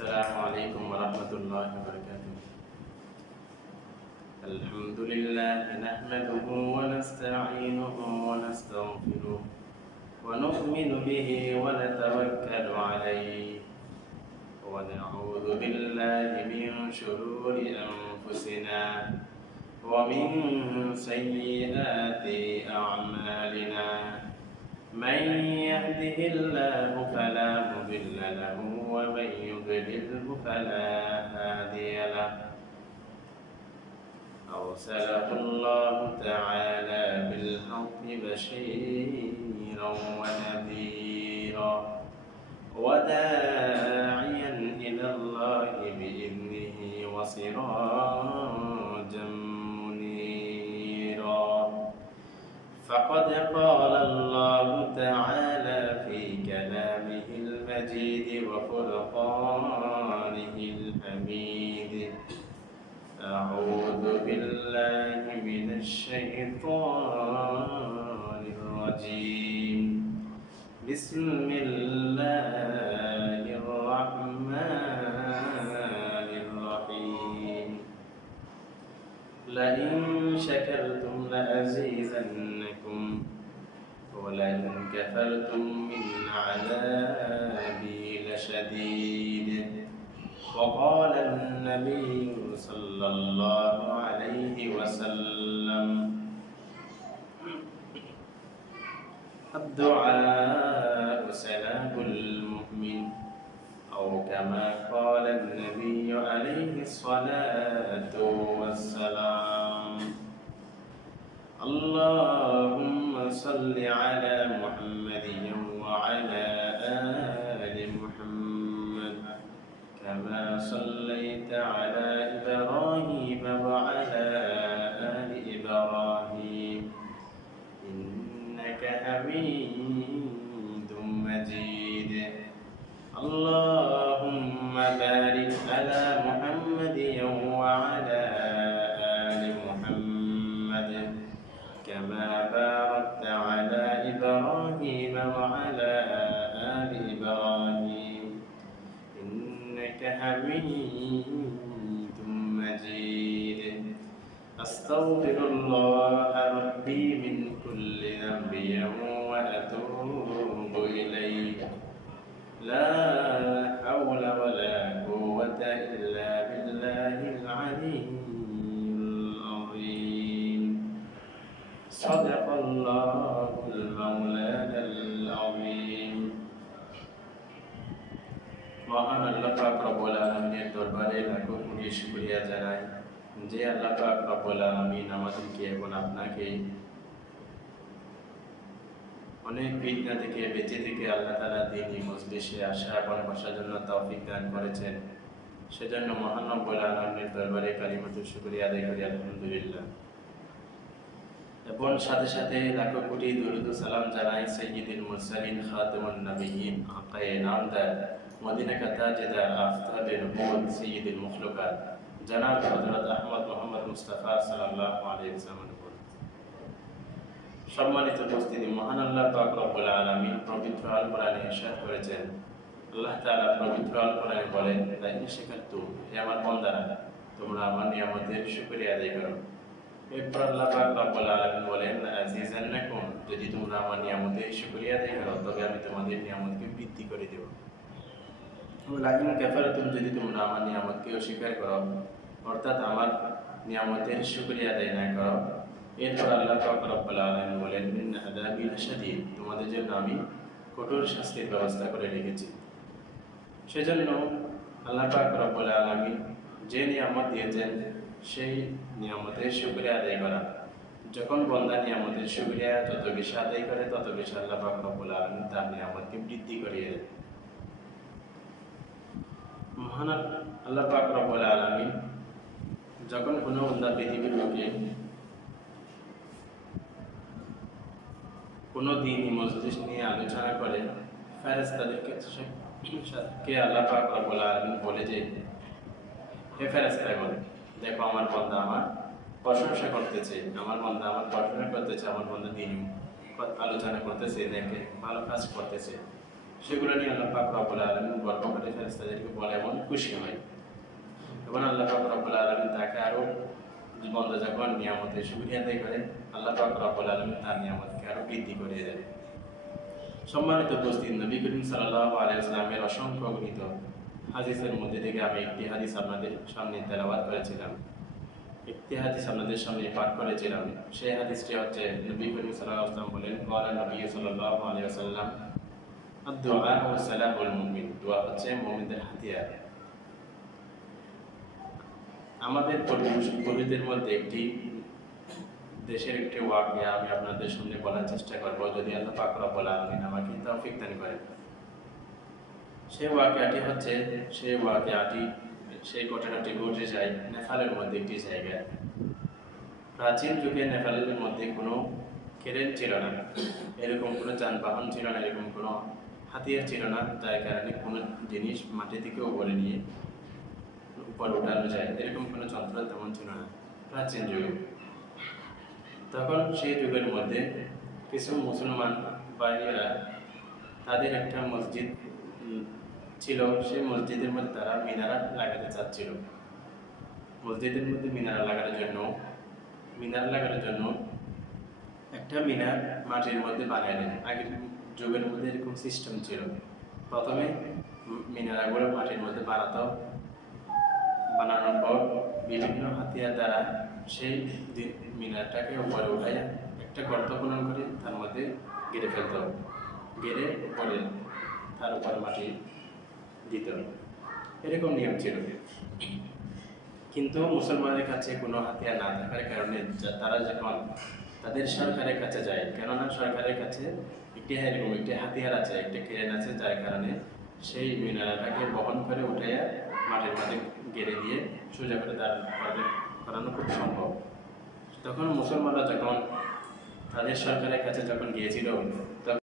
السلام عليكم ورحمة الله وبركاته. الحمد لله نحمده ونستعينه ونستغفره ونؤمن به ونتوكل عليه ونعوذ بالله من شرور أنفسنا ومن سيئات أعمالنا. من يهده الله فلا مضل له ومن يضلله فلا هادي له. أرسله الله تعالى بالحق بشيرا ونذيرا وداعيا إلى الله بإذنه وسراجا منيرا. فقد قال الله تعالى في كلامه المجيد وفرقانه الحميد: أعوذ بالله من الشيطان الرجيم. بسم الله الرحمن الرحيم. لئن شكرتم لأزيدنكم ولئن كفرتم من عذابي لشديد. وقال النبي صلى الله عليه وسلم: الدعاء سلاح المؤمن، أو كما قال النبي عليه الصلاة والسلام. اللهم صل على محمد وعلى آل محمد كما صليت على إبراهيم وعلى آل إبراهيم إنك حميد مجيد. اللهم بارك على محمد وعلى آل محمد كما باركت على إبراهيم وعلى آل إبراهيم إنك حميد مجيد. أستغفر الله ربي من كل ذنب وأتوب إليه. لا حول ولا قوة إلا بالله العلي العظيم. صدق الله المولانا العظيم. মহান আল্লাহ পাক রব্বুল আলামিনের দরবারে লাখো কোটি শুকরিয়া জানাই যে আল্লাহ পাক রব্বুল আলামিন আমাদেরকে এবং আপনাকে অনেক বিঘ্ন থেকে বেঁচে থেকে আল্লাহ তাআলা দ্বীনি মজলিসে আসা এবং বসার জন্য তৌফিক দান করেছেন। সেজন্য মহান রব্বুল আলামিনের দরবারে কালিমাতুল শুকরিয়া আদায় করি আলহামদুলিল্লাহ। এবং সাথে সাথে লাখো কোটি দরুদ ও সালাম জানাই সাইয়্যিদুল মুরসালিন খাতামুন নবিয়্যিন আকায়ে নামদার মদিনা কা তাজদার আফতাবের নূর সাইয়্যিদুল মুখলুকাত জনাব হযরত আহমদ মুহাম্মদ মুস্তাফা সাল্লাল্লাহু আলাইহি ওয়াসাল্লাম। সম্মানিত উপস্থিতি, মহান আল্লাহ পাক রব্বুল আলামিন পবিত্র আল কোরআনে ইরশাদ করেছেন। আল্লাহ তাআলা পবিত্র আল কোরআনে বলেন: লাইন শাকারতুম, হে আমার বান্দারা, তোমরা আমার নিয়ামতের শুকরিয়া আদায় করো। এরপর আল্লাহ পাক রব্বুল আলামিন বলেন: আজিজান্নাকুম, যদি তোমরা আমার নিয়ামতের শুকরিয়া আদায় করো তবে আমি তোমাদের নিয়ামতকে বৃদ্ধি করে দেব। লাইন কাফারতুম, যদি তোমরা আমার নিয়ামতকে অস্বীকার করো অর্থাৎ আমার নিয়ামতের শুকরিয়া আদায় না করো, এরপর আল্লাহ পাক রব্বুল আলামিন বলেন: মিন আযাবি শাদীদ, তোমাদের জন্য আমি কঠোর শাস্তির ব্যবস্থা করে রেখেছি। সেজন্য আল্লাহ পাক রব্বুল আলামিন যে নিয়ামত দিয়েছেন সেই নিয়ামতের শুকরিয়া আদায় করা। যখন বান্দা নিয়ামতের শুকরিয়া যত বেশি আদায় করে তত বেশি আল্লাহ পাক রব্বুল আলামিন তার নিয়ামতকে বৃদ্ধি করিয়ে দেন। মহান আল্লাহ পাক রব্বুল আলামিন যখন কোনো বান্দা পৃথিবীর লোকে কোনো দ্বীনি মজলিস নিয়ে আলোচনা করে, ফেরেশতাদেরকে আল্লাহ পাক রব্বুল আলামিন বলে যে, হে ফেরেশতাগণ, দেখো আমার বান্দা আমার প্রশংসা করতেছে, আমার বান্দা আমার প্রশংসা করতেছে, আমার বান্দা দ্বীনি আলোচনা করতেছে, দেখে ভালো কাজ করতেছে। সেগুলো নিয়ে আল্লাহ পাক রব্বুল আলামিন গর্ব করে ফেরেশতাদেরকে বলে এবং খুশি হয়। এবং আল্লাহ পাক রব্বুল আলামিন তাকে আরো বান্দা যখন নিয়ামতের শুকরিয়া আদায় করে, আল্লাহ পাক রব্বুল আলামিন তার নিয়ামতকে আরো বৃদ্ধি করে দেয়। সম্মানিত উপস্থিতি, নবী করিম সাল্লাল্লাহু আলাইহি ওয়াসাল্লামের অসংখ্য গৃহীত হাদিসের মধ্যে থেকে আমি একটি হাদিস আপনাদের সামনে তেলাওয়াত করেছিলাম, একটি হাদিস আপনাদের সামনে পাঠ করেছিলাম। সেই হাদিসটি হচ্ছে নবী করিম সাল্লাল্লাহু আলাইহি ওয়াসাল্লাম বলেন, ক্বালা নবী সাল্লাল্লাহু আলাইহি ওয়াসাল্লাম, আদ-দুআ ওয়া সালাহুল মুমিন, দোয়া হচ্ছে মুমিনদের হাতিয়ার। আমাদের পরিচিতের মধ্যে একটি দেশের একটি ওয়াকিয়া আমি আপনাদের সামনে বলার চেষ্টা করব, যদি আল্লাহ পাক রব্বুল আলামিন আমাকে তৌফিক দান করেন। সেই ঘটনাটি ঘটে যায় নেপালের মধ্যে একটি জায়গায়। প্রাচীন যুগে নেপালের মধ্যে কোনো কারেন্ট ছিল না, এরকম কোনো যানবাহন ছিল না, এরকম কোনো হাতিয়ার ছিল না, যার কারণে কোনো জিনিস মাটি থেকে উপরে নিয়ে উপরে উঠানো যায়, এরকম কোনো যন্ত্র তেমন ছিল না প্রাচীন যুগে। তখন সেই যুগের মধ্যে কিছু মুসলমান ভাইয়েরা তাদের একটা মসজিদ ছিল, সেই মসজিদের মধ্যে তারা মিনারা লাগাতে চাচ্ছিল। মসজিদের মধ্যে মিনার লাগানোর জন্য একটা মিনার মাটির মধ্যে বানিয়ে দেন। আগের যুগের মধ্যে এরকম সিস্টেম ছিল। প্রথমে মিনারাগুলো মাটির মধ্যে বানানোর পর বিভিন্ন হাতিয়ার দ্বারা সেই মিনারটাকে উপরে উঠাই একটা গর্ত খনন করে তার মধ্যে গেড়ে ফেলত, গেড়ে উপরে তার উপর মাটি দিত, এরকম নিয়ম ছিল। কিন্তু মুসলমানের কাছে কোনো হাতিয়ার না থাকার কারণে তারা যখন তাদের সরকারের কাছে যায়, কেননা সরকারের কাছে একটি হাতিয়ার আছে, একটি ক্রেন আছে, যার কারণে সেই মিনারটাকে বহন করে উঠে মাটির মধ্যে গেড়ে দিয়ে সোজা করে দাঁড় করানো খুব সম্ভব। তখন মুসলমানরা যখন তাদের সরকারের কাছে যখন গিয়েছিল,